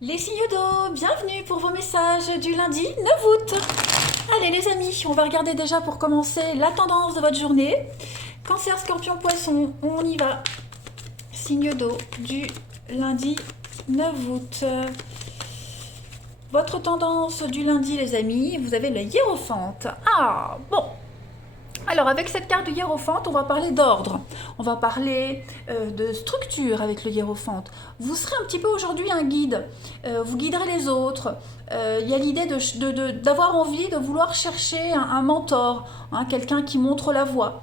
Les signes d'eau, bienvenue pour vos messages du lundi 9 août. Allez les amis, on va regarder déjà pour commencer la tendance de votre journée. Cancer, scorpion, poisson, on y va. Signe d'eau du lundi 9 août. Votre tendance du lundi les amis, vous avez le hiérophante. Ah, bon. Alors avec cette carte du hiérophante, on va parler d'ordre, on va parler de structure avec le hiérophante. Vous serez un petit peu aujourd'hui un guide, vous guiderez les autres. Il y a l'idée d'avoir envie de vouloir chercher un mentor, hein, quelqu'un qui montre la voie.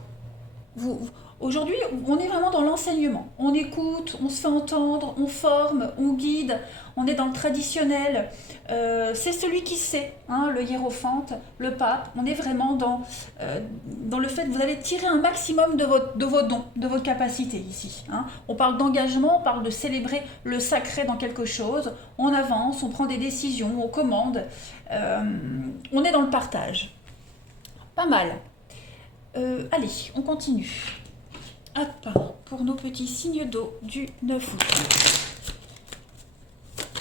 Aujourd'hui, on est vraiment dans l'enseignement. On écoute, on se fait entendre, on forme, on guide, on est dans le traditionnel. C'est celui qui sait, hein, le hiérophante, le pape. On est vraiment dans le fait que vous allez tirer un maximum de vos dons, de vos capacités ici. Hein. On parle d'engagement, on parle de célébrer le sacré dans quelque chose. On avance, on prend des décisions, on commande. On est dans le partage. Pas mal. Allez, on continue. Hop, pour nos petits signes d'eau du 9 août.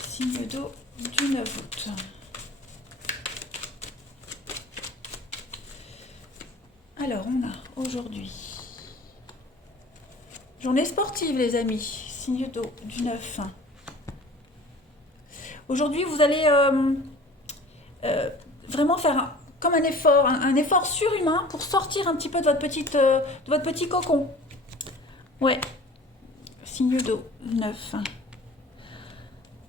Signe d'eau du 9 août. Alors, on a aujourd'hui journée sportive, les amis. Signe d'eau du 9. Aujourd'hui, vous allez vraiment faire comme un effort surhumain pour sortir un petit peu de votre petit cocon. Ouais, signe d'eau 9.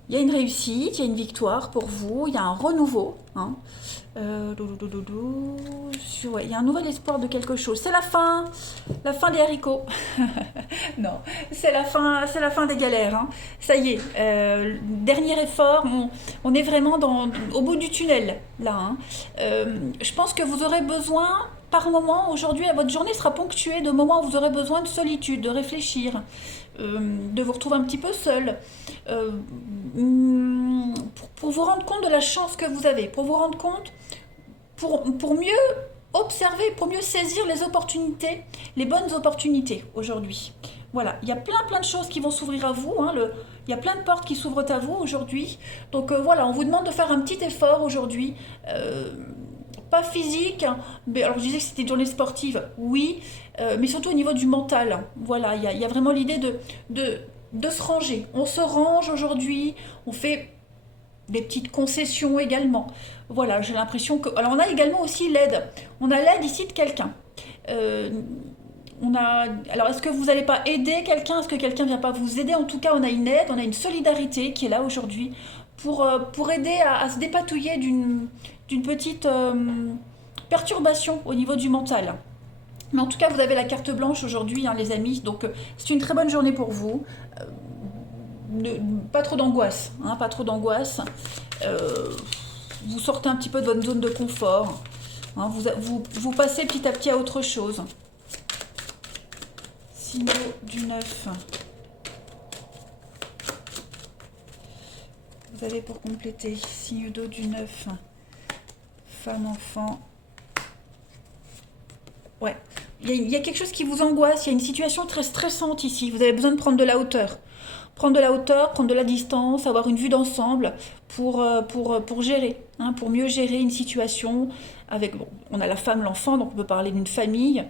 Il y a une réussite, il y a une victoire pour vous, il y a un renouveau. Hein. Ouais, il y a un nouvel espoir de quelque chose. C'est la fin des haricots. Non, c'est la fin des galères. Hein. Ça y est, dernier effort, on est vraiment au bout du tunnel là. Hein. Je pense que vous aurez besoin, par moment, aujourd'hui, votre journée sera ponctuée de moments où vous aurez besoin de solitude, de réfléchir, de vous retrouver un petit peu seul. Pour vous rendre compte de la chance que vous avez, pour vous rendre compte, pour mieux observer, pour mieux saisir les opportunités, les bonnes opportunités aujourd'hui. Voilà, il y a plein de choses qui vont s'ouvrir à vous, hein, il y a plein de portes qui s'ouvrent à vous aujourd'hui. Donc voilà, on vous demande de faire un petit effort aujourd'hui. Pas physique, hein, mais alors je disais que c'était une journée sportive, oui, mais surtout au niveau du mental. Voilà, il y a vraiment l'idée de se ranger. On se range aujourd'hui, on fait des petites concessions également. Voilà, j'ai l'impression que... Alors on a également aussi l'aide. On a l'aide ici de quelqu'un. Euh, Alors est-ce que vous n'allez pas aider quelqu'un? Est-ce que quelqu'un ne vient pas vous aider? En tout cas, on a une aide, on a une solidarité qui est là aujourd'hui pour aider à se dépatouiller d'une petite perturbation au niveau du mental. Mais en tout cas, vous avez la carte blanche aujourd'hui, hein, les amis. Donc, c'est une très bonne journée pour vous. Pas trop d'angoisse, hein, pas trop d'angoisse. Vous sortez un petit peu de votre zone de confort. Hein, vous passez petit à petit à autre chose. Signe du 9. Vous avez pour compléter, signe d'eau du 9. Femme, enfant. Ouais. Il y a quelque chose qui vous angoisse, il y a une situation très stressante ici. Vous avez besoin de prendre de la hauteur. Prendre de la hauteur, prendre de la distance, avoir une vue d'ensemble pour gérer, hein, pour mieux gérer une situation. Bon, on a la femme, l'enfant, donc on peut parler d'une famille.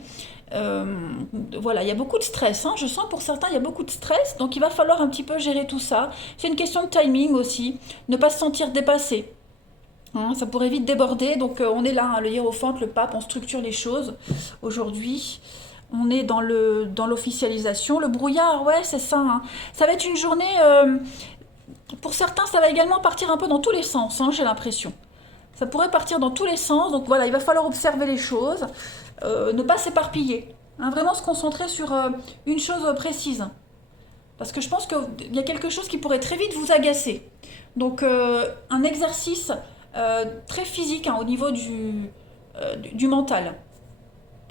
Voilà, il y a beaucoup de stress. Hein, je sens pour certains, il y a beaucoup de stress, donc il va falloir un petit peu gérer tout ça. C'est une question de timing aussi, ne pas se sentir dépassé. Hein, ça pourrait vite déborder, donc on est là, hein, le hiérophante, le pape, on structure les choses aujourd'hui. On est dans l'officialisation. Le brouillard, ouais, c'est ça. Hein. Ça va être une journée... pour certains, ça va également partir un peu dans tous les sens, hein, j'ai l'impression. Ça pourrait partir dans tous les sens. Donc voilà, il va falloir observer les choses. Ne pas s'éparpiller. Hein, vraiment se concentrer sur une chose précise. Parce que je pense qu'il y a quelque chose qui pourrait très vite vous agacer. Donc un exercice très physique, hein, au niveau du mental.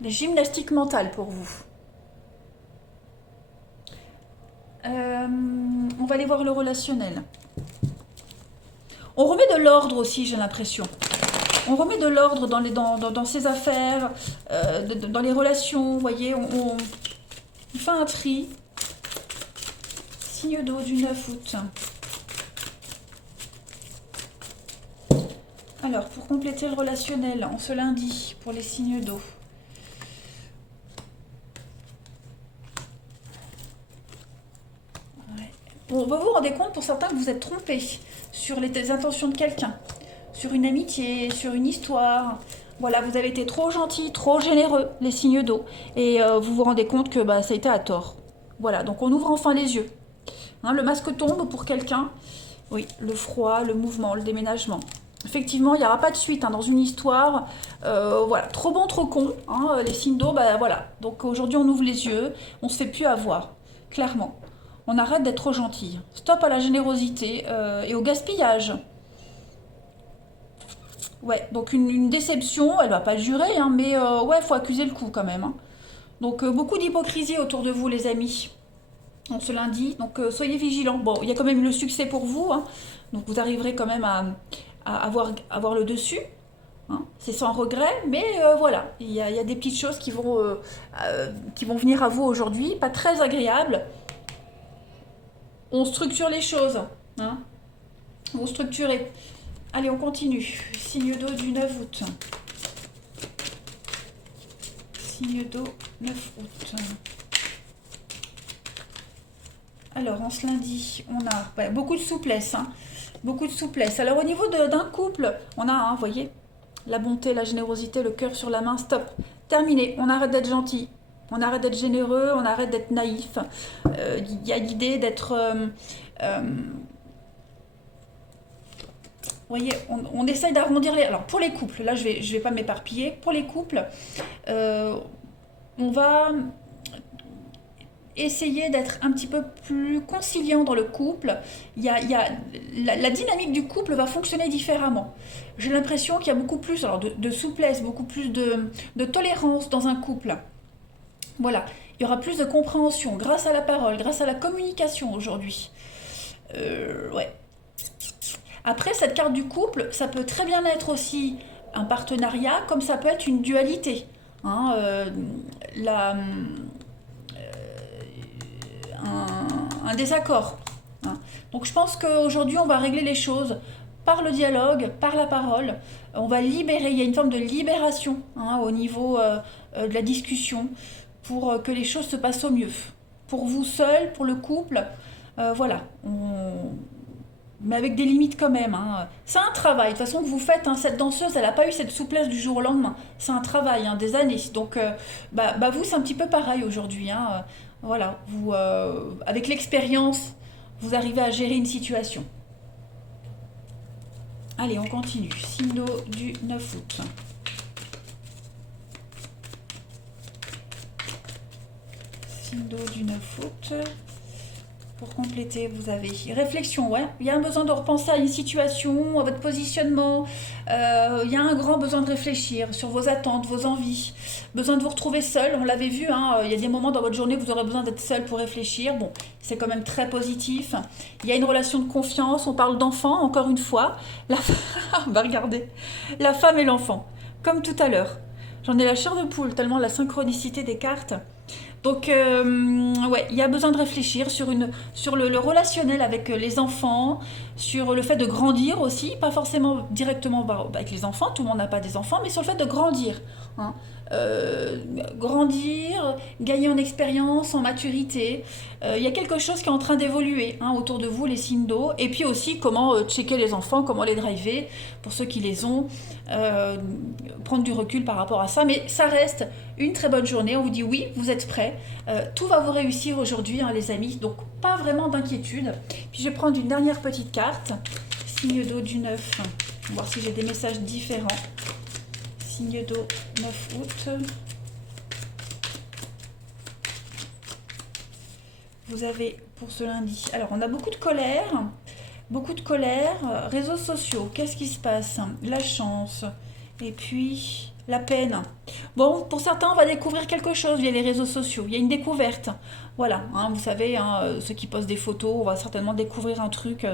La gymnastique mentale pour vous. On va aller voir le relationnel. On remet de l'ordre aussi, j'ai l'impression. On remet de l'ordre dans ses affaires, dans les relations, vous voyez, on fait un tri. Signe d'eau du 9 août. Alors, pour compléter le relationnel, en ce lundi, pour les signes d'eau. Ouais. Bon, vous vous rendez compte pour certains que vous êtes trompé sur les intentions de quelqu'un, sur une amitié, sur une histoire. Voilà, vous avez été trop gentil, trop généreux, les signes d'eau. Et vous vous rendez compte que bah, ça a été à tort. Voilà, donc on ouvre enfin les yeux. Hein, le masque tombe pour quelqu'un. Oui, le froid, le mouvement, le déménagement. Effectivement, il n'y aura pas de suite hein, dans une histoire. Voilà, trop bon, trop con. Hein, les signes d'eau, bah voilà. Donc aujourd'hui, on ouvre les yeux, on se fait plus avoir, clairement. On arrête d'être trop gentil. Stop à la générosité et au gaspillage. Ouais, donc une déception, elle va pas jurer, hein, mais ouais, faut accuser le coup quand même. Hein. Donc beaucoup d'hypocrisie autour de vous, les amis. On se lundi, donc soyez vigilants. Bon, il y a quand même le succès pour vous, hein, donc vous arriverez quand même à avoir le dessus. Hein. C'est sans regret, mais voilà, il y a des petites choses qui vont venir à vous aujourd'hui, pas très agréables. On structure les choses. Hein. Vous structurez. Allez, on continue. Signe d'eau du 9 août. Signe d'eau 9 août. Alors, en ce lundi, on a ouais, beaucoup de souplesse. Hein. Beaucoup de souplesse. Alors, au niveau d'un couple, on a, hein, vous voyez, la bonté, la générosité, le cœur sur la main, stop. Terminé. On arrête d'être gentil. On arrête d'être généreux, on arrête d'être naïf. Il y a l'idée d'être... vous voyez, on essaye d'arrondir les... Alors, pour les couples, là, je vais pas m'éparpiller. Pour les couples, on va essayer d'être un petit peu plus conciliant dans le couple. La dynamique du couple va fonctionner différemment. J'ai l'impression qu'il y a beaucoup plus alors de souplesse, beaucoup plus de tolérance dans un couple. Voilà, il y aura plus de compréhension grâce à la parole, grâce à la communication aujourd'hui. Ouais. Après, cette carte du couple, ça peut très bien être aussi un partenariat, comme ça peut être une dualité. Hein, la, un désaccord. Hein. Donc je pense qu'aujourd'hui, on va régler les choses par le dialogue, par la parole. On va libérer, il y a une forme de libération hein, au niveau de la discussion pour que les choses se passent au mieux. Pour vous seul, pour le couple, voilà. Mais avec des limites quand même. Hein. C'est un travail. De toute façon que vous faites, hein, cette danseuse, elle n'a pas eu cette souplesse du jour au lendemain. C'est un travail, hein, des années. Donc, vous, c'est un petit peu pareil aujourd'hui. Hein. Voilà, vous, avec l'expérience, vous arrivez à gérer une situation. Allez, on continue. Signe d'eau du 9 août. Signe d'eau du 9 août. Pour compléter, vous avez réflexion, ouais. Il y a un besoin de repenser à une situation, à votre positionnement. Il y a un grand besoin de réfléchir sur vos attentes, vos envies. Besoin de vous retrouver seul, on l'avait vu. Hein, il y a des moments dans votre journée où vous aurez besoin d'être seul pour réfléchir. Bon, c'est quand même très positif. Il y a une relation de confiance. On parle d'enfant, encore une fois. Regardez. La femme et l'enfant, comme tout à l'heure. J'en ai la chair de poule, tellement la synchronicité des cartes. Donc, ouais, il y a besoin de réfléchir sur le relationnel avec les enfants, sur le fait de grandir aussi, pas forcément directement avec les enfants, tout le monde n'a pas des enfants, mais sur le fait de grandir. Hein. Grandir, gagner en expérience, en maturité. Il y a quelque chose qui est en train d'évoluer hein, autour de vous, les signes d'eau. Et puis aussi, comment checker les enfants, comment les driver, pour ceux qui les ont, prendre du recul par rapport à ça. Mais ça reste une très bonne journée. On vous dit oui, vous êtes prêts. Tout va vous réussir aujourd'hui, hein, les amis. Donc, pas vraiment d'inquiétude. Puis, je vais prendre une dernière petite carte. Signe d'eau du 9. On va voir si j'ai des messages différents. Signe d'eau 9 août. Vous avez pour ce lundi. Alors, on a beaucoup de colère. Beaucoup de colère. Réseaux sociaux. Qu'est-ce qui se passe? La chance. Et puis, la peine. Bon, pour certains, on va découvrir quelque chose via les réseaux sociaux. Il y a une découverte. Voilà, hein, vous savez, hein, ceux qui postent des photos, on va certainement découvrir un truc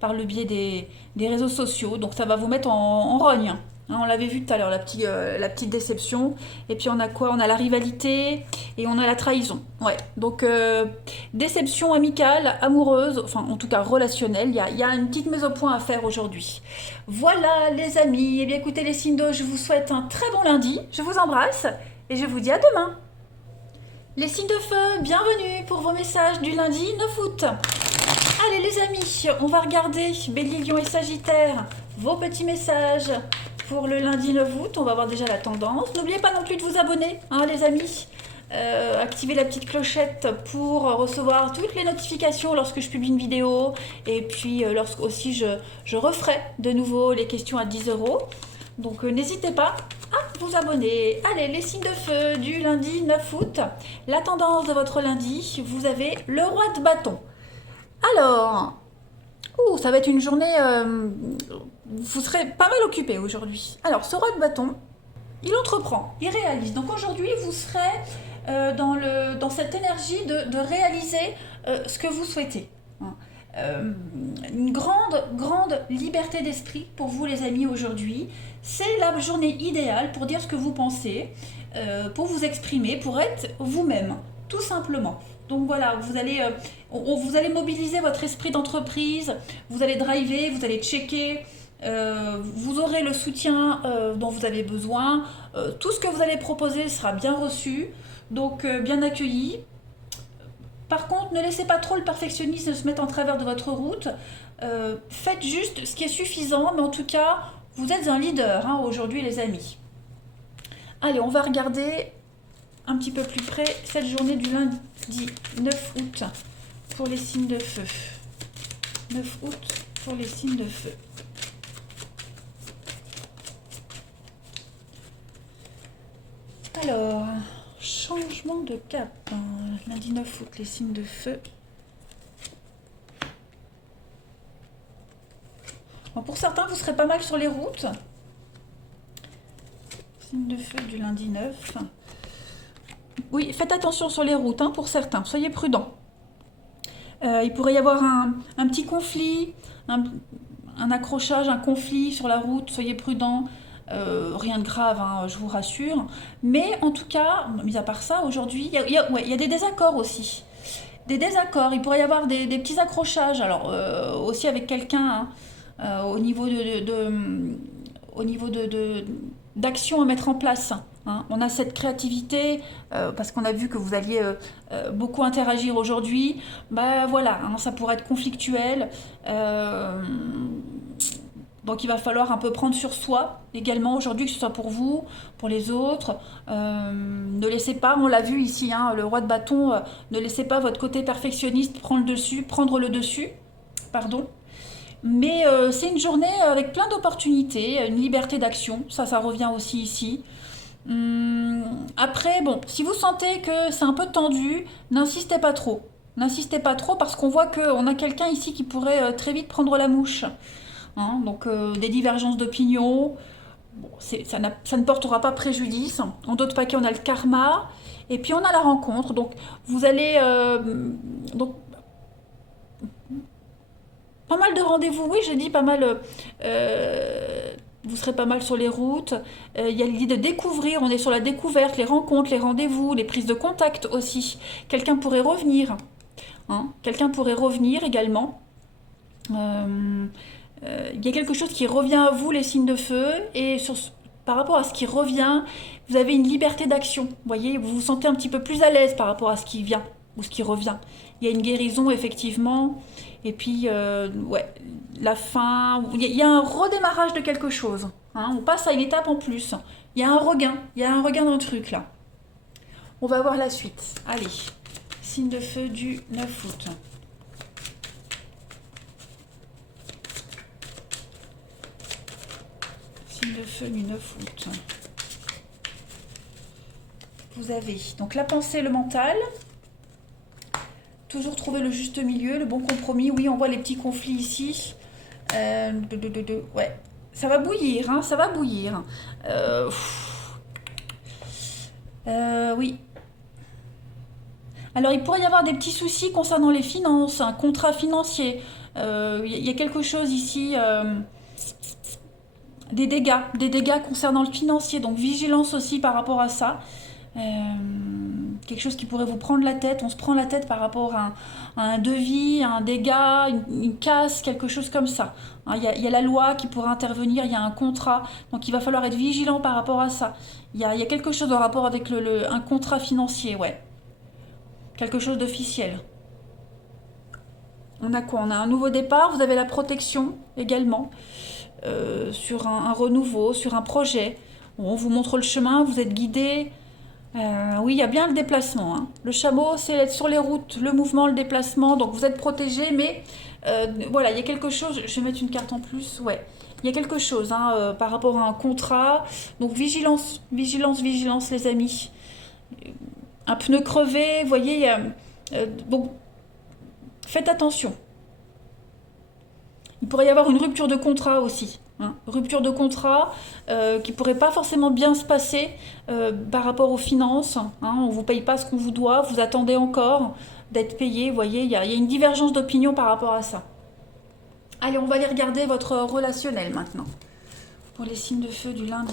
par le biais des réseaux sociaux. Donc, ça va vous mettre en rogne. Hein, on l'avait vu tout à l'heure, la petite déception. Et puis on a quoi? On a la rivalité et on a la trahison. Ouais, donc déception amicale, amoureuse, enfin en tout cas relationnelle. Il y a une petite mise au point à faire aujourd'hui. Voilà les amis. Eh bien écoutez les signes d'eau, je vous souhaite un très bon lundi. Je vous embrasse et je vous dis à demain. Les signes de feu, bienvenue pour vos messages du lundi 9 août. Allez les amis, on va regarder Bélier, Lion et Sagittaire, vos petits messages pour le lundi 9 août. On va voir déjà la tendance. N'oubliez pas non plus de vous abonner, hein, les amis. Activez la petite clochette pour recevoir toutes les notifications lorsque je publie une vidéo. Et puis lorsque aussi je referai de nouveau les questions à 10 euros. Donc n'hésitez pas à vous abonner. Allez, les signes de feu du lundi 9 août. La tendance de votre lundi, vous avez le roi de bâton. Alors, ça va être une journée... vous serez pas mal occupé aujourd'hui. Alors, ce roi de bâton, il entreprend, il réalise. Donc aujourd'hui, vous serez dans cette énergie de réaliser ce que vous souhaitez. Hein. Une grande liberté d'esprit pour vous les amis aujourd'hui. C'est la journée idéale pour dire ce que vous pensez, pour vous exprimer, pour être vous-même, tout simplement. Donc voilà, vous allez mobiliser votre esprit d'entreprise, vous allez driver, vous allez checker, vous aurez le soutien dont vous avez besoin. Tout ce que vous allez proposer sera bien reçu, donc bien accueilli. Par contre, ne laissez pas trop le perfectionnisme se mettre en travers de votre route. Faites juste ce qui est suffisant, mais en tout cas, vous êtes un leader hein, aujourd'hui les amis. Allez, on va regarder un petit peu plus près cette journée du lundi 9 août pour les signes de feu. 9 août pour les signes de feu. Alors, changement de cap. Lundi 9 août, les signes de feu. Bon, pour certains, vous serez pas mal sur les routes. Signe de feu du lundi 9. Oui, faites attention sur les routes hein, pour certains, soyez prudents. Il pourrait y avoir un petit conflit, un accrochage, un conflit sur la route, soyez prudents. Rien de grave, hein, je vous rassure. Mais en tout cas, mis à part ça, aujourd'hui, il y a des désaccords aussi. Des désaccords, il pourrait y avoir des petits accrochages. Alors, aussi avec quelqu'un hein, au niveau d'actions à mettre en place. Hein. On a cette créativité, parce qu'on a vu que vous alliez beaucoup interagir aujourd'hui. Bah voilà, hein, ça pourrait être conflictuel. Donc il va falloir un peu prendre sur soi également aujourd'hui, que ce soit pour vous, pour les autres. Ne laissez pas, on l'a vu ici, hein, le roi de bâton, ne laissez pas votre côté perfectionniste prendre le dessus. Pardon. Mais c'est une journée avec plein d'opportunités, une liberté d'action, ça revient aussi ici. Après, bon, si vous sentez que c'est un peu tendu, n'insistez pas trop. N'insistez pas trop parce qu'on voit qu'on a quelqu'un ici qui pourrait très vite prendre la mouche. Hein, donc des divergences d'opinion, bon, ça ne portera pas préjudice. En d'autres paquets, on a le karma et puis on a la rencontre. Donc vous allez... donc, pas mal de rendez-vous, oui, j'ai dit pas mal. Vous serez pas mal sur les routes. Il y a l'idée de découvrir, on est sur la découverte, les rencontres, les rendez-vous, les prises de contact aussi. Quelqu'un pourrait revenir. Hein, quelqu'un pourrait revenir également. Il y a quelque chose qui revient à vous, les signes de feu, et par rapport à ce qui revient, vous avez une liberté d'action. Vous voyez, vous vous sentez un petit peu plus à l'aise par rapport à ce qui vient ou ce qui revient. Il y a une guérison, effectivement. Et puis, ouais, la fin. Il y a un redémarrage de quelque chose. Hein, on passe à une étape en plus. Il y a un regain. Il y a un regain d'un truc, là. On va voir la suite. Allez, signe de feu du 9 août. Signe de feu du 9 août. Vous avez donc la pensée, le mental. Toujours trouver le juste milieu, le bon compromis. Oui, on voit les petits conflits ici. Ouais, ça va bouillir, hein, ça va bouillir. Oui. Alors, il pourrait y avoir des petits soucis concernant les finances, un contrat financier. Il y a quelque chose ici. des dégâts concernant le financier, donc vigilance aussi par rapport à ça. Euh, Quelque chose qui pourrait vous prendre la tête, on se prend la tête par rapport à un devis, à un dégât, une casse, quelque chose comme ça. Hein, il y a la loi qui pourrait intervenir, il y a un contrat, donc il va falloir être vigilant par rapport à ça. Il y a quelque chose en rapport avec un contrat financier, ouais. Quelque chose d'officiel. On a quoi? On a un nouveau départ, vous avez la protection également, sur un renouveau, sur un projet. On vous montre le chemin, vous êtes guidé. Oui, il y a bien le déplacement, hein. Le chameau, c'est être sur les routes, le mouvement, le déplacement, donc vous êtes protégé, mais voilà, il y a quelque chose, je vais mettre une carte en plus, ouais. Il y a quelque chose hein, par rapport à un contrat, donc vigilance, vigilance, vigilance les amis. Un pneu crevé, vous voyez, bon, faites attention. Il pourrait y avoir une rupture de contrat aussi. Hein. Rupture de contrat qui pourrait pas forcément bien se passer par rapport aux finances. Hein. On ne vous paye pas ce qu'on vous doit, vous attendez encore d'être payé. Vous voyez, il y a une divergence d'opinion par rapport à ça. Allez, on va aller regarder votre relationnel maintenant. Pour les signes de feu du lundi.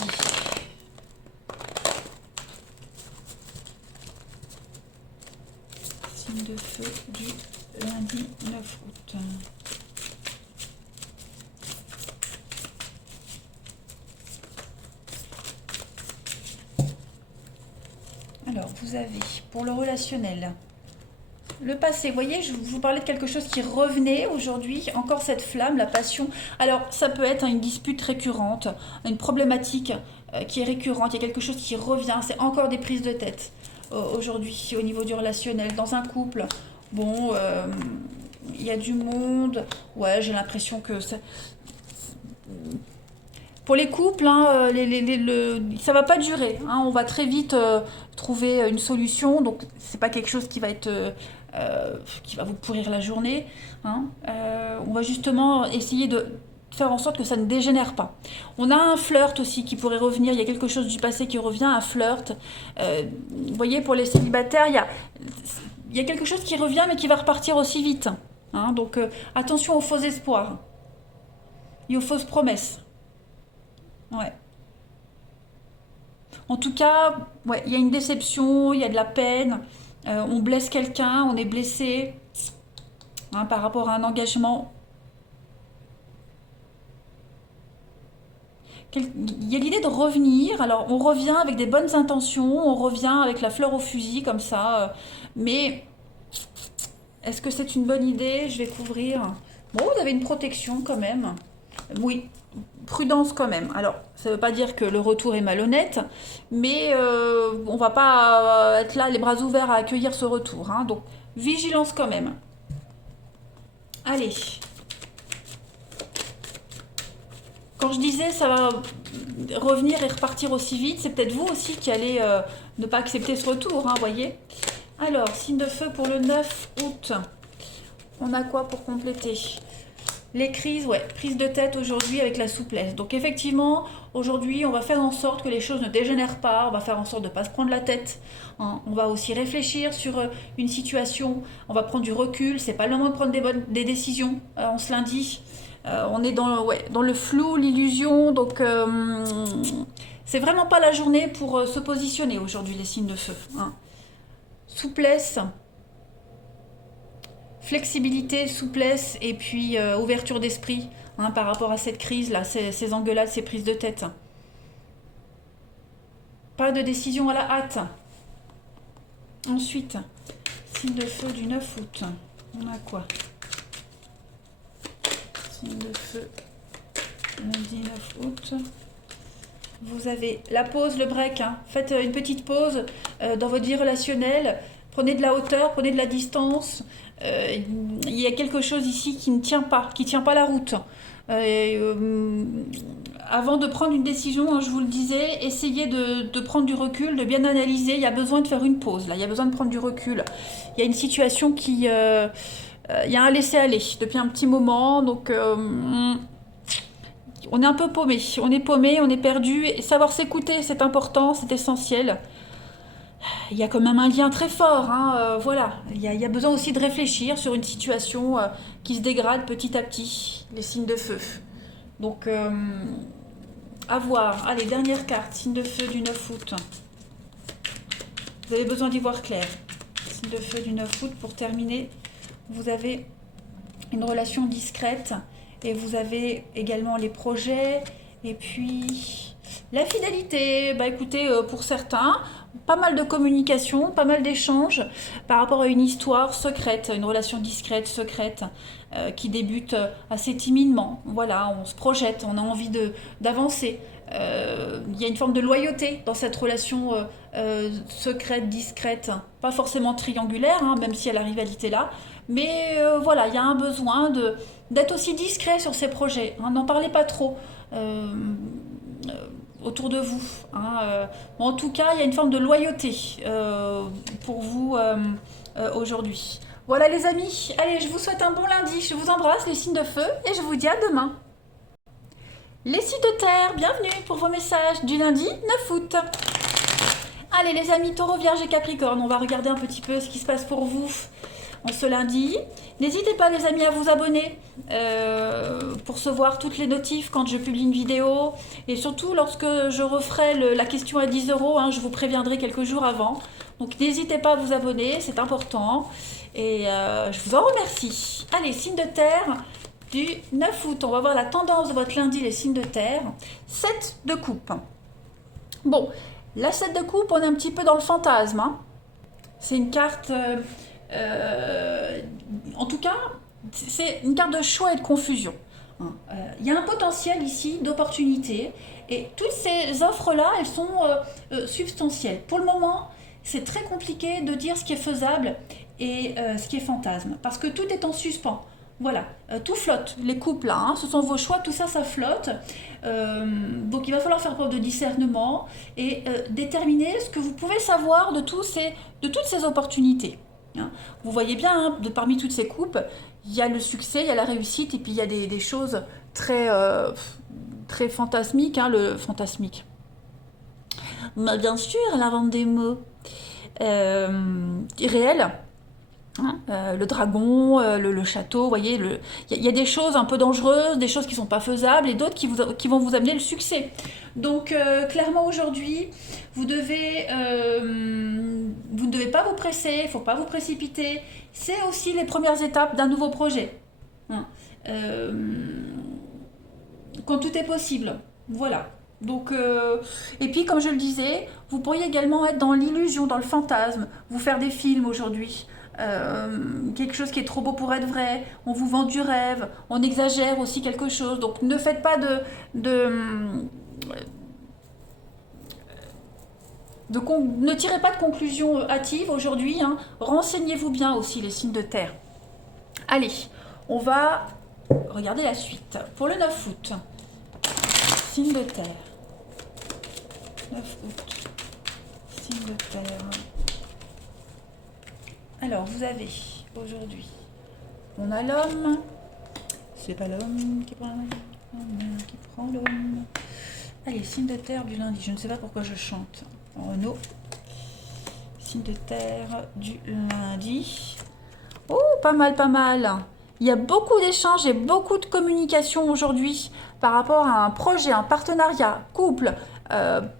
Signe de feu du lundi 9 août. Alors, vous avez, pour le relationnel, le passé. Vous voyez, je vous parlais de quelque chose qui revenait aujourd'hui, encore cette flamme, la passion. Alors, ça peut être une dispute récurrente, une problématique qui est récurrente, il y a quelque chose qui revient, c'est encore des prises de tête aujourd'hui au niveau du relationnel. Dans un couple, bon, il y a du monde, ouais, j'ai l'impression que ça... Pour les couples, hein, ça va pas durer. Hein, on va très vite trouver une solution. Donc, c'est pas quelque chose qui va être, qui va vous pourrir la journée. Hein. On va justement essayer de faire en sorte que ça ne dégénère pas. On a un flirt aussi qui pourrait revenir. Il y a quelque chose du passé qui revient, un flirt. Vous voyez, pour les célibataires, il y a quelque chose qui revient, mais qui va repartir aussi vite. Hein. Donc, attention aux faux espoirs et aux fausses promesses. Ouais. En tout cas, ouais, il y a une déception, il y a de la peine, on blesse quelqu'un, on est blessé hein, par rapport à un engagement. Il y a l'idée de revenir, alors on revient avec des bonnes intentions, on revient avec la fleur au fusil comme ça, mais est-ce que c'est une bonne idée? Je vais couvrir. Bon, vous avez une protection quand même. Oui, prudence quand même. Alors, ça ne veut pas dire que le retour est malhonnête, mais on va pas être là les bras ouverts à accueillir ce retour. Hein. Donc, vigilance quand même. Allez. Quand je disais ça va revenir et repartir aussi vite, c'est peut-être vous aussi qui allez ne pas accepter ce retour, hein, voyez. Alors, signe de feu pour le 9 août. On a quoi pour compléter? Les crises, ouais, prise de tête aujourd'hui avec la souplesse. Donc effectivement, aujourd'hui, on va faire en sorte que les choses ne dégénèrent pas, on va faire en sorte de ne pas se prendre la tête. Hein. On va aussi réfléchir sur une situation, on va prendre du recul, c'est pas le moment de prendre des décisions en ce lundi. On est dans le flou, l'illusion, donc c'est vraiment pas la journée pour se positionner aujourd'hui, les signes de feu. Hein. Souplesse, flexibilité, souplesse et puis ouverture d'esprit hein, par rapport à cette crise là, ces engueulades, ces prises de tête. Pas de décision à la hâte. Ensuite, signe de feu du 9 août. On a quoi? Signe de feu lundi 9 août. Vous avez la pause, le break. Hein. Faites une petite pause dans votre vie relationnelle. Prenez de la hauteur, prenez de la distance. Il y a quelque chose ici qui ne tient pas la route. Avant de prendre une décision, hein, je vous le disais, essayez de prendre du recul, de bien analyser. Il y a besoin de faire une pause, là. Il y a besoin de prendre du recul. Il y a une situation qui... il y a un laisser-aller depuis un petit moment, donc... on est un peu paumé, on est perdu. Et savoir s'écouter, c'est important, c'est essentiel. Il y a quand même un lien très fort, hein, voilà. Il y a besoin aussi de réfléchir sur une situation qui se dégrade petit à petit, les signes de feu. Donc, À voir. Allez, dernière carte. Signe de feu du 9 août. Vous avez besoin d'y voir clair. Signe de feu du 9 août pour terminer. Vous avez une relation discrète et vous avez également les projets et puis la fidélité. Bah écoutez, pour certains, pas mal de communication, pas mal d'échanges par rapport à une histoire secrète, une relation discrète, secrète, qui débute assez timidement. Voilà, on se projette, on a envie d'avancer. Il y a une forme de loyauté dans cette relation secrète, discrète, pas forcément triangulaire, hein, même s'il y a la rivalité là. Mais voilà, il y a un besoin d'être aussi discret sur ces projets. Hein, n'en parlez pas trop autour de vous. Hein, en tout cas, il y a une forme de loyauté pour vous aujourd'hui. Voilà les amis, allez, je vous souhaite un bon lundi. Je vous embrasse, les signes de feu, et je vous dis à demain. Les signes de terre, bienvenue pour vos messages du lundi 9 août. Allez les amis, Taureau, Vierge et Capricorne, on va regarder un petit peu ce qui se passe pour vous en ce lundi. N'hésitez pas les amis à vous abonner pour recevoir toutes les notifs quand je publie une vidéo. Et surtout lorsque je referai la question à 10 €, hein, je vous préviendrai quelques jours avant. Donc n'hésitez pas à vous abonner, c'est important. Et je vous en remercie. Allez, signe de terre du 9 août. On va voir la tendance de votre lundi, les signes de terre. 7 de coupe. Bon, la 7 de coupe, on est un petit peu dans le fantasme. Hein. C'est une carte... en tout cas, c'est une carte de choix et de confusion. Il y a un potentiel ici d'opportunité et toutes ces offres-là, elles sont substantielles. Pour le moment, c'est très compliqué de dire ce qui est faisable et ce qui est fantasme parce que tout est en suspens. Voilà, tout flotte, les couples là, hein, ce sont vos choix, tout ça, ça flotte. Donc il va falloir faire preuve de discernement et déterminer ce que vous pouvez savoir de toutes ces opportunités. Hein. Vous voyez bien, hein, parmi toutes ces coupes, il y a le succès, il y a la réussite, et puis il y a des choses très, très fantasmiques, hein, le fantasmique. Mais bien sûr, l'invente des mots. Réel. Hein, le dragon, le château, vous voyez, il y a des choses un peu dangereuses, des choses qui ne sont pas faisables et d'autres qui vont vous amener le succès. Donc clairement aujourd'hui, vous ne devez pas vous presser, il ne faut pas vous précipiter. C'est aussi les premières étapes d'un nouveau projet. Hein. Quand tout est possible. Voilà. Donc, et puis comme je le disais, vous pourriez également être dans l'illusion, dans le fantasme, vous faire des films aujourd'hui. Quelque chose qui est trop beau pour être vrai, on vous vend du rêve, on exagère aussi quelque chose, donc ne faites pas ne tirez pas de conclusions hâtives aujourd'hui, hein. Renseignez-vous bien aussi les signes de terre. Allez, on va regarder la suite. Pour le 9 août, signe de terre. 9 août, signe de terre. Alors, vous avez aujourd'hui, on a l'homme, c'est pas l'homme qui prend l'homme. Allez, signe de terre du lundi, je ne sais pas pourquoi je chante. Renaud, signe de terre du lundi. Oh, pas mal, pas mal. Il y a beaucoup d'échanges et beaucoup de communication aujourd'hui par rapport à un projet, un partenariat, couple,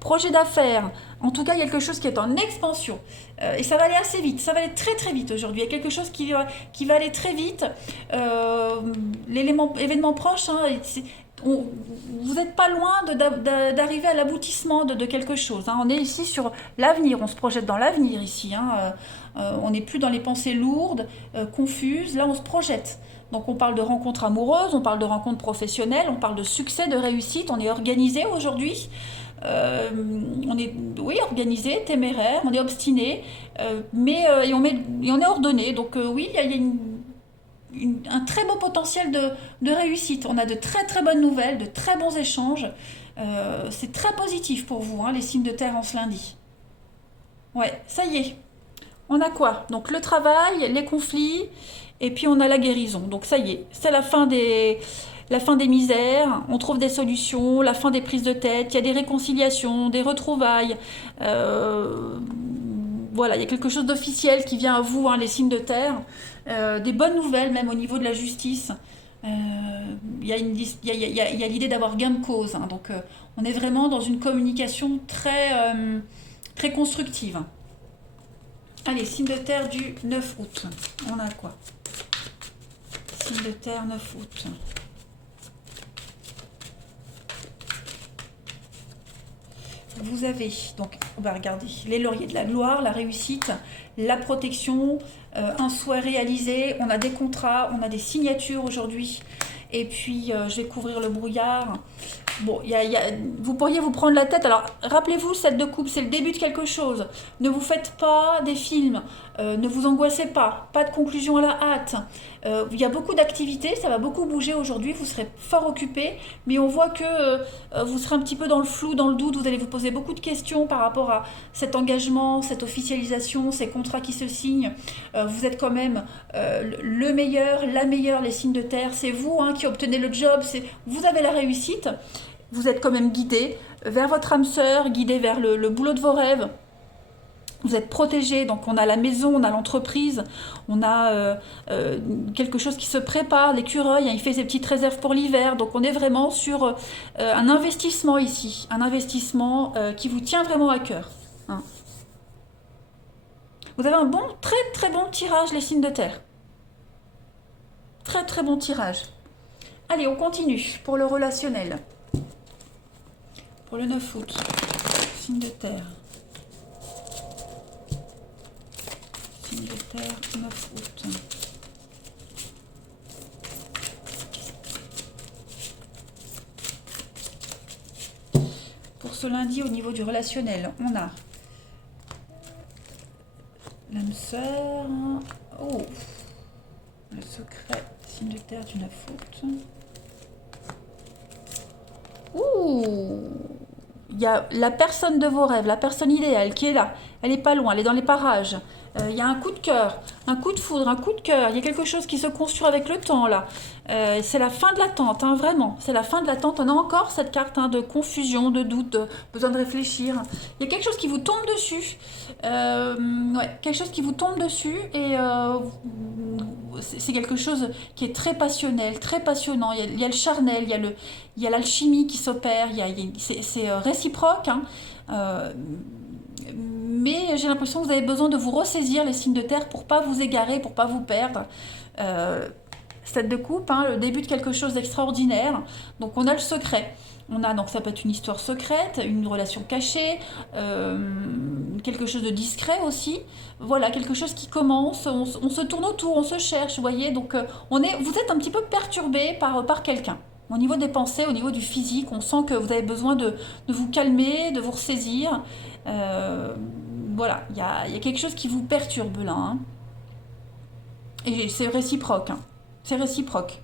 projet d'affaires. En tout cas, il y a quelque chose qui est en expansion. Et ça va aller assez vite, ça va aller très très vite aujourd'hui. Il y a quelque chose qui va aller très vite. L'événement proche, hein, vous n'êtes pas loin d'arriver à l'aboutissement de quelque chose. Hein. On est ici sur l'avenir, on se projette dans l'avenir ici. Hein. On n'est plus dans les pensées lourdes, confuses. Là, on se projette. Donc on parle de rencontres amoureuses, on parle de rencontres professionnelles, on parle de succès, de réussite. On est organisé aujourd'hui. On est organisé, téméraire, on est obstiné, et on est ordonné. Donc oui, il y a un très beau potentiel de réussite. On a de très très bonnes nouvelles, de très bons échanges. C'est très positif pour vous, hein, les signes de terre en ce lundi. Ouais, ça y est. On a quoi? Donc le travail, les conflits, et puis on a la guérison. Donc ça y est, c'est la fin des misères, on trouve des solutions, la fin des prises de tête, il y a des réconciliations, des retrouvailles. Voilà, il y a quelque chose d'officiel qui vient à vous, hein, les signes de terre. Des bonnes nouvelles même au niveau de la justice. Il y a, il y a l'idée d'avoir gain de cause, hein. Donc on est vraiment dans une communication très constructive. Allez, signe de terre du 9 août. On a quoi? Signe de terre 9 août. Vous avez, donc, on va regarder, les lauriers de la gloire, la réussite, la protection, un souhait réalisé, on a des contrats, on a des signatures aujourd'hui, et puis je vais couvrir le brouillard. Bon, vous pourriez vous prendre la tête. Alors, rappelez-vous, le 7 de coupe, c'est le début de quelque chose. Ne vous faites pas des films, ne vous angoissez pas, pas de conclusion à la hâte. Il y a beaucoup d'activités, ça va beaucoup bouger aujourd'hui, vous serez fort occupé, mais on voit que vous serez un petit peu dans le flou, dans le doute, vous allez vous poser beaucoup de questions par rapport à cet engagement, cette officialisation, ces contrats qui se signent. Vous êtes quand même le meilleur, la meilleure, les signes de terre, c'est vous hein, qui obtenez le job, vous avez la réussite. Vous êtes quand même guidé vers votre âme sœur, guidé vers le boulot de vos rêves. Vous êtes protégé, donc on a la maison, on a l'entreprise, on a quelque chose qui se prépare, l'écureuil, hein, il fait ses petites réserves pour l'hiver, donc on est vraiment sur un investissement ici, un investissement qui vous tient vraiment à cœur. Hein. Vous avez un bon, très bon tirage, les signes de terre. Très bon tirage. Allez, on continue pour le relationnel. Pour le 9 août, signe de terre. Signe de terre, 9 août. Pour ce lundi, au niveau du relationnel, on a l'âme sœur. Oh, le secret, signe de terre du 9 août. Ouh, il y a la personne de vos rêves, la personne idéale qui est là. Elle n'est pas loin, elle est dans les parages. Il y a un coup de cœur, un coup de foudre, un coup de cœur. Il y a quelque chose qui se construit avec le temps là. C'est la fin de l'attente, hein, vraiment. C'est la fin de l'attente. On a encore cette carte hein, de confusion, de doute, de besoin de réfléchir. Il y a quelque chose qui vous tombe dessus. Ouais, quelque chose qui vous tombe dessus et c'est quelque chose qui est très passionnel, très passionnant. Il y a le charnel, il y a l'alchimie qui s'opère. C'est réciproque. Hein. Mais j'ai l'impression que vous avez besoin de vous ressaisir les signes de terre pour pas vous égarer, pour pas vous perdre. 7 de coupe, hein, le début de quelque chose d'extraordinaire. Donc on a le secret. Donc ça peut être une histoire secrète, une relation cachée, quelque chose de discret aussi. Voilà, quelque chose qui commence, on se tourne autour, on se cherche, vous voyez. Donc vous êtes un petit peu perturbé par quelqu'un. Au niveau des pensées, au niveau du physique, on sent que vous avez besoin de vous calmer, de vous ressaisir. Voilà, il y a quelque chose qui vous perturbe là. Hein. Et c'est réciproque. Hein. C'est réciproque.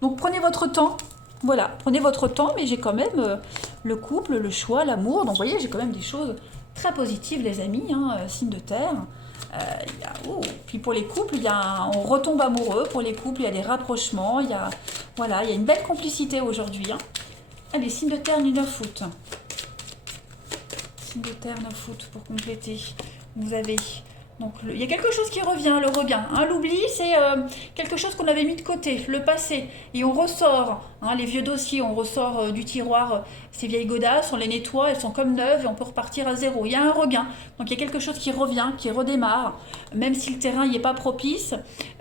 Donc prenez votre temps. Voilà, prenez votre temps, mais j'ai quand même le couple, le choix, l'amour. Donc vous voyez, j'ai quand même des choses très positives, les amis, hein, signe de terre. Puis pour les couples, on retombe amoureux. Pour les couples, il y a des rapprochements. Il y a une belle complicité aujourd'hui. Hein. Allez, signe de terre du 9 août. Signe de terre 9 août pour compléter. Vous avez... Donc, il y a quelque chose qui revient, le regain. Hein, l'oubli, c'est quelque chose qu'on avait mis de côté, le passé. Et on ressort, hein, les vieux dossiers, on ressort du tiroir ces vieilles godasses, on les nettoie, elles sont comme neuves et on peut repartir à zéro. Il y a un regain. Donc, il y a quelque chose qui revient, qui redémarre, même si le terrain n'y est pas propice,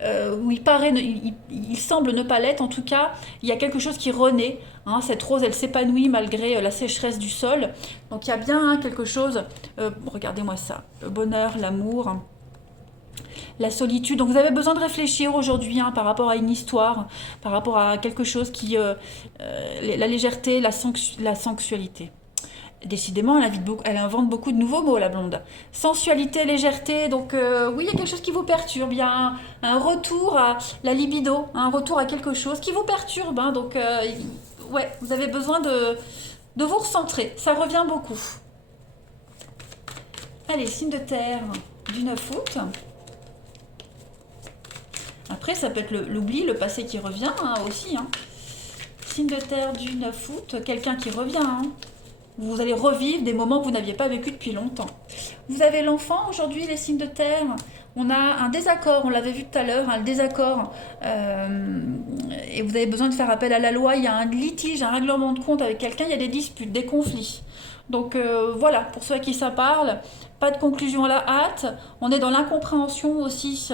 où il semble ne pas l'être. En tout cas, il y a quelque chose qui renaît. Hein, cette rose, elle s'épanouit malgré la sécheresse du sol. Donc, il y a bien hein, quelque chose. Regardez-moi ça. Le bonheur, l'amour, la solitude. Donc, vous avez besoin de réfléchir aujourd'hui hein, par rapport à une histoire, par rapport à quelque chose qui... la légèreté, la sensualité. Décidément, elle invente beaucoup de nouveaux mots, la blonde. Sensualité, légèreté, donc oui, il y a quelque chose qui vous perturbe. Il y a un retour à la libido, un retour à quelque chose qui vous perturbe. Hein, donc, ouais, vous avez besoin de vous recentrer. Ça revient beaucoup. Allez, signe de terre du 9 août. Après, ça peut être l'oubli, le passé qui revient hein, aussi. Hein. Signe de terre du 9 août, quelqu'un qui revient. Hein. Vous allez revivre des moments que vous n'aviez pas vécu depuis longtemps. Vous avez l'enfant aujourd'hui, les signes de terre. On a un désaccord, on l'avait vu tout à l'heure, hein, le désaccord, et vous avez besoin de faire appel à la loi, il y a un litige, un règlement de compte avec quelqu'un, il y a des disputes, des conflits. Donc voilà, pour ceux à qui ça parle, pas de conclusion à la hâte, on est dans l'incompréhension aussi,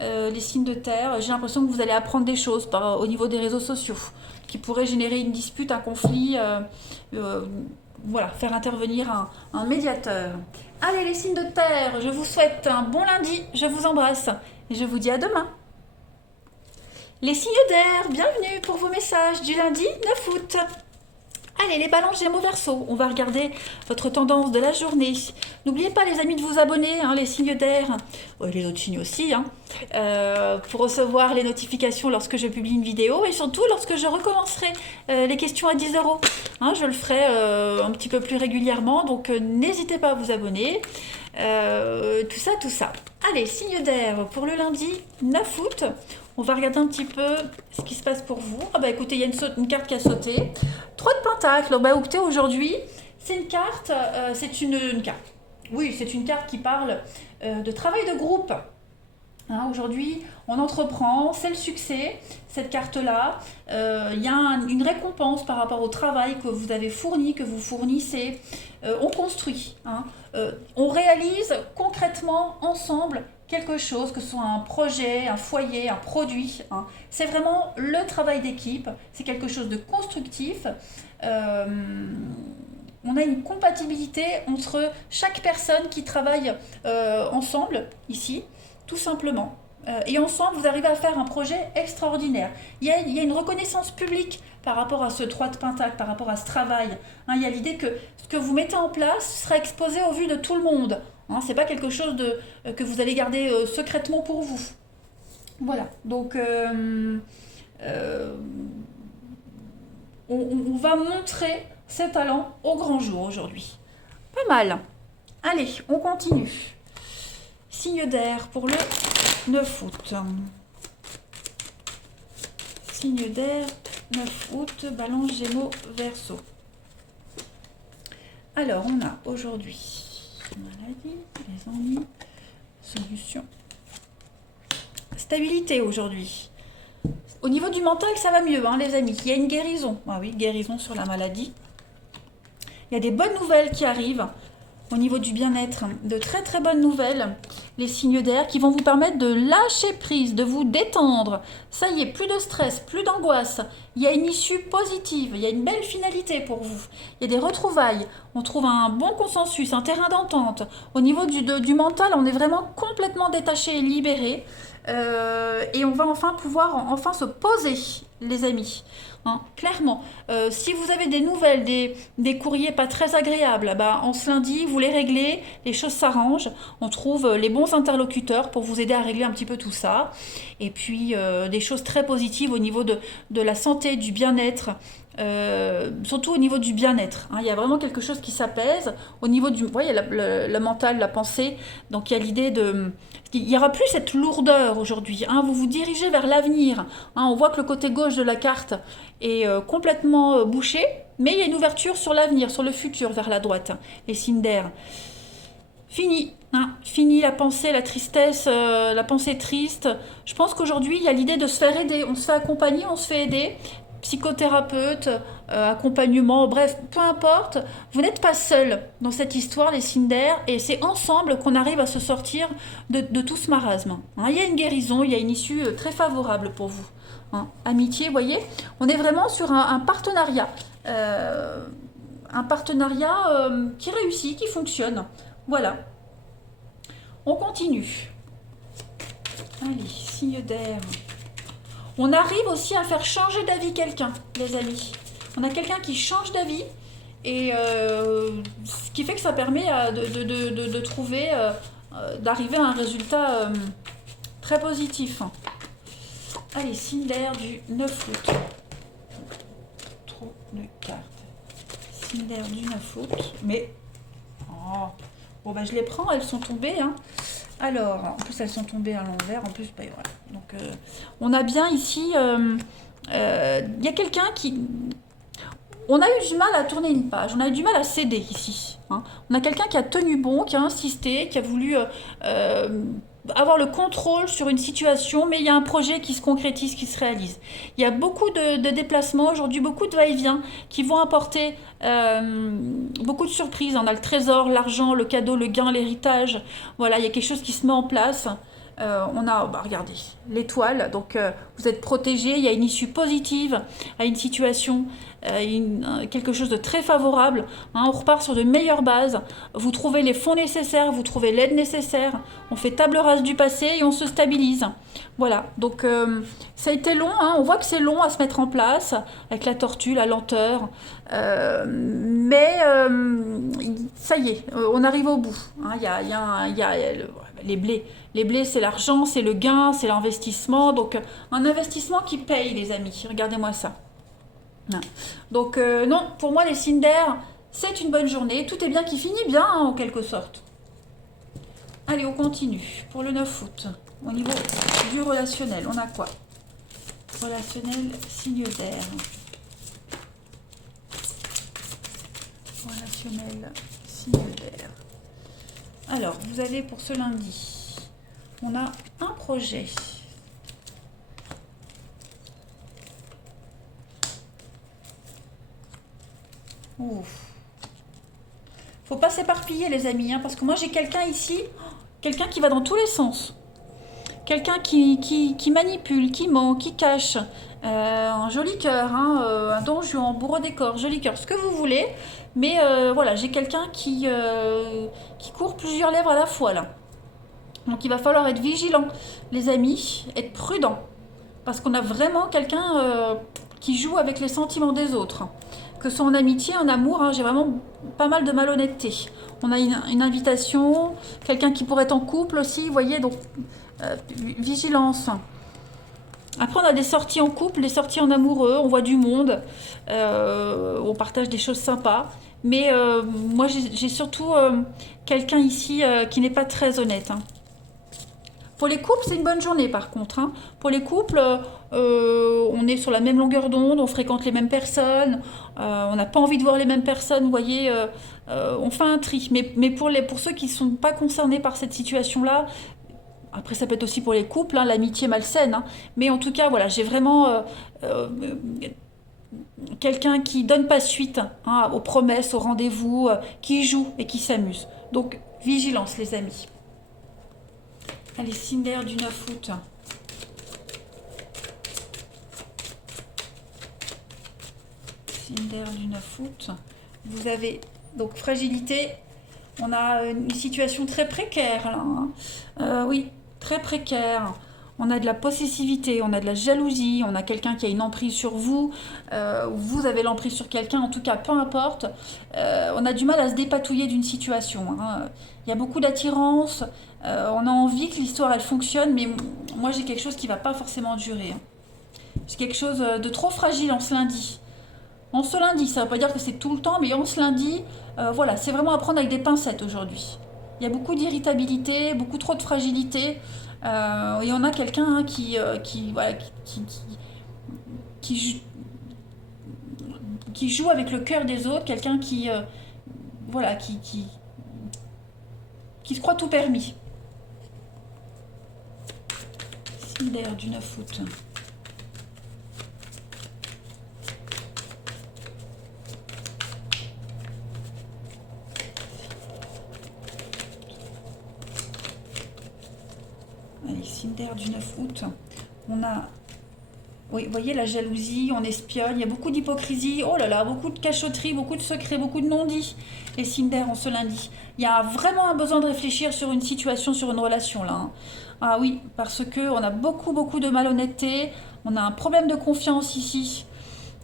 les signes de terre. J'ai l'impression que vous allez apprendre des choses au niveau des réseaux sociaux, qui pourraient générer une dispute, un conflit, voilà, faire intervenir un médiateur. Allez les signes de terre, je vous souhaite un bon lundi, je vous embrasse et je vous dis à demain. Les signes d'air, bienvenue pour vos messages du lundi 9 août. Allez, les balances Gémeaux Verseau, on va regarder votre tendance de la journée. N'oubliez pas, les amis, de vous abonner, hein, les signes d'air, et les autres signes aussi, hein, pour recevoir les notifications lorsque je publie une vidéo et surtout lorsque je recommencerai les questions à 10 euros. Hein, je le ferai un petit peu plus régulièrement, donc n'hésitez pas à vous abonner. Tout ça, tout ça. Allez, signe d'air pour le lundi 9 août. On va regarder un petit peu ce qui se passe pour vous. Ah bah écoutez, il y a une carte qui a sauté. 3 de Pentacle. Bah écoutez, aujourd'hui, c'est une carte, c'est une carte. Oui, c'est une carte qui parle de travail de groupe. Hein, aujourd'hui, on entreprend, c'est le succès, cette carte-là. Il y a une récompense par rapport au travail que vous avez fourni, que vous fournissez. On construit, hein. On réalise concrètement ensemble quelque chose, que ce soit un projet, un foyer, un produit. Hein. C'est vraiment le travail d'équipe, c'est quelque chose de constructif. On a une compatibilité entre chaque personne qui travaille ensemble, ici, tout simplement. Et ensemble, vous arrivez à faire un projet extraordinaire. Il y a une reconnaissance publique par rapport à ce 3 de Pentacle, par rapport à ce travail. Hein, il y a l'idée que ce que vous mettez en place sera exposé au vu de tout le monde. Hein, c'est pas quelque chose que vous allez garder secrètement pour vous. Voilà, donc on va montrer ses talents au grand jour aujourd'hui. Pas mal. Allez, on continue. Signe d'air pour le 9 août. Signe d'air, 9 août, Balance Gémeaux Verseau. Alors, on a aujourd'hui maladie, les ennuis, solution. Stabilité aujourd'hui. Au niveau du mental, ça va mieux, hein, les amis. Il y a une guérison. Ah oui, guérison sur la maladie. Il y a des bonnes nouvelles qui arrivent au niveau du bien-être. De très très bonnes nouvelles. Les signes d'air qui vont vous permettre de lâcher prise, de vous détendre. Ça y est, plus de stress, plus d'angoisse. Il y a une issue positive, il y a une belle finalité pour vous. Il y a des retrouvailles, on trouve un bon consensus, un terrain d'entente. Au niveau du mental, on est vraiment complètement détaché et libéré. Et on va enfin pouvoir se poser, les amis. Hein, clairement, si vous avez des nouvelles, des courriers pas très agréables, bah, en ce lundi, vous les réglez, les choses s'arrangent, on trouve les bons interlocuteurs pour vous aider à régler un petit peu tout ça. Et puis, des choses très positives au niveau de la santé, du bien-être, surtout au niveau du bien-être. Hein, il y a vraiment quelque chose qui s'apaise. Au niveau du, vous voyez, le mental, la pensée, donc il y a l'idée de... Il n'y aura plus cette lourdeur aujourd'hui. Hein, vous vous dirigez vers l'avenir. Hein, on voit que le côté gauche de la carte est complètement bouché, mais il y a une ouverture sur l'avenir, sur le futur, vers la droite. Les signes d'air. Fini. Hein, fini la pensée, la tristesse, la pensée triste. Je pense qu'aujourd'hui, il y a l'idée de se faire aider. On se fait accompagner, on se fait aider. Psychothérapeute, accompagnement, bref, peu importe, vous n'êtes pas seul dans cette histoire, les signes d'air, et c'est ensemble qu'on arrive à se sortir de tout ce marasme. Hein, il y a une guérison, il y a une issue très favorable pour vous. Hein, amitié, vous voyez, on est vraiment sur un partenariat. Un partenariat qui réussit, qui fonctionne. Voilà. On continue. Allez, signe d'air. On arrive aussi à faire changer d'avis quelqu'un, les amis. On a quelqu'un qui change d'avis et ce qui fait que ça permet de trouver, d'arriver à un résultat très positif. Allez, signe d'air du 9 août. Trop de cartes. Signe d'air du 9 août. Mais, oh, bon bah je les prends, elles sont tombées, hein. Alors, en plus elles sont tombées à l'envers, en plus, bah, voilà. Donc, on a bien ici, il y a quelqu'un qui... On a eu du mal à tourner une page, on a eu du mal à céder ici. Hein. On a quelqu'un qui a tenu bon, qui a insisté, qui a voulu avoir le contrôle sur une situation, mais il y a un projet qui se concrétise, qui se réalise. Il y a beaucoup de déplacements aujourd'hui, beaucoup de va-et-vient qui vont apporter beaucoup de surprises. On a le trésor, l'argent, le cadeau, le gain, l'héritage. Voilà, il y a quelque chose qui se met en place. On a, bah, regardez, l'étoile, donc vous êtes protégé, il y a une issue positive à une situation, quelque chose de très favorable, hein, on repart sur de meilleures bases, vous trouvez les fonds nécessaires, vous trouvez l'aide nécessaire, on fait table rase du passé et on se stabilise. Voilà, donc ça a été long, hein, on voit que c'est long à se mettre en place, avec la tortue, la lenteur, mais ça y est, on arrive au bout. Hein, il y a les blés. Les blés, c'est l'argent, c'est le gain, c'est l'investissement. Donc, un investissement qui paye, les amis. Regardez-moi ça. Donc, non, pour moi, les signes d'air, c'est une bonne journée. Tout est bien qui finit bien, hein, en quelque sorte. Allez, on continue. Pour le 9 août, au niveau du relationnel, on a quoi? Relationnel, signe d'air. Relationnel, signe d'air. Alors, vous avez pour ce lundi, on a un projet. Ouf. Faut pas s'éparpiller, les amis, hein, parce que moi j'ai quelqu'un ici, quelqu'un qui va dans tous les sens. Quelqu'un qui manipule, qui ment, qui cache. Un joli cœur, hein, un don juan, bourreau décor, joli cœur, ce que vous voulez. Mais voilà, j'ai quelqu'un qui court plusieurs lèvres à la fois là. Donc il va falloir être vigilant, les amis, être prudent. Parce qu'on a vraiment quelqu'un qui joue avec les sentiments des autres. Que ce soit en amitié, en amour, hein, j'ai vraiment pas mal de malhonnêteté. On a une invitation, quelqu'un qui pourrait être en couple aussi, vous voyez, donc vigilance. Après, on a des sorties en couple, des sorties en amoureux, on voit du monde, on partage des choses sympas. Mais moi, j'ai surtout quelqu'un ici qui n'est pas très honnête. Hein. Pour les couples, c'est une bonne journée par contre. Hein. Pour les couples, on est sur la même longueur d'onde, on fréquente les mêmes personnes, on n'a pas envie de voir les mêmes personnes, vous voyez, on fait un tri. Mais pour ceux qui ne sont pas concernés par cette situation-là, après ça peut être aussi pour les couples, hein, l'amitié malsaine, hein, mais en tout cas, voilà, j'ai vraiment quelqu'un qui donne pas suite, hein, aux promesses, aux rendez-vous, qui joue et qui s'amuse. Donc, vigilance les amis. Allez, signe d'air du 9 août. Signe d'air du 9 août. Vous avez donc fragilité. On a une situation très précaire là. Hein. Oui, très précaire. On a de la possessivité, on a de la jalousie, on a quelqu'un qui a une emprise sur vous, vous avez l'emprise sur quelqu'un, en tout cas, peu importe. On a du mal à se dépatouiller d'une situation. Hein. Il y a beaucoup d'attirance, on a envie que l'histoire elle fonctionne, mais moi j'ai quelque chose qui va pas forcément durer. Hein. C'est quelque chose de trop fragile en ce lundi. En ce lundi, ça ne veut pas dire que c'est tout le temps, mais en ce lundi, voilà, c'est vraiment à prendre avec des pincettes aujourd'hui. Il y a beaucoup d'irritabilité, beaucoup trop de fragilité. Et on a quelqu'un hein, voilà, qui joue avec le cœur des autres, quelqu'un voilà, qui se croit tout permis. Signe d'air du 9 août. Allez, signe d'air du 9 août. On a, oui, vous voyez la jalousie, on espionne, il y a beaucoup d'hypocrisie, oh là là, beaucoup de cachotterie, beaucoup de secrets, beaucoup de non-dits. Les signes d'air en ce lundi. Il y a vraiment un besoin de réfléchir sur une situation, sur une relation là. Hein. Ah oui, parce que on a beaucoup de malhonnêteté, on a un problème de confiance ici.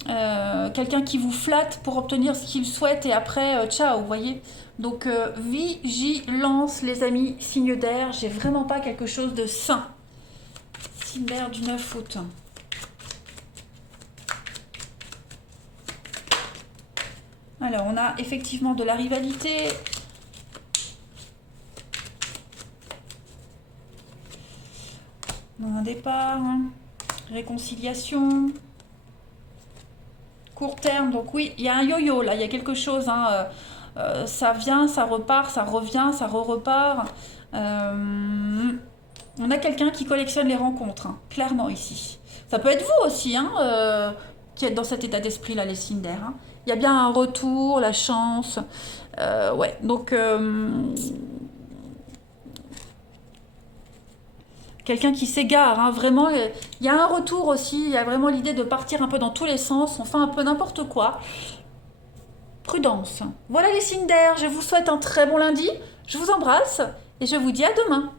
Quelqu'un qui vous flatte pour obtenir ce qu'il souhaite et après, ciao, vous voyez. Donc, vigilance, les amis, signe d'air, j'ai vraiment pas quelque chose de sain. Signe d'air du 9 août. Alors, on a effectivement de la rivalité. Un départ, hein. Réconciliation. Court terme, donc oui, il y a un yo-yo là, il y a quelque chose, hein, ça vient, ça repart, ça revient, ça re-repart. On a quelqu'un qui collectionne les rencontres, hein, clairement ici. Ça peut être vous aussi, hein, qui êtes dans cet état d'esprit-là, les signes d'air, hein. Il y a bien un retour, la chance. Ouais, donc quelqu'un qui s'égare, hein, vraiment. Il y a un retour aussi, il y a vraiment l'idée de partir un peu dans tous les sens, on fait un peu n'importe quoi. Prudence. Voilà les signes d'air, je vous souhaite un très bon lundi, je vous embrasse et je vous dis à demain.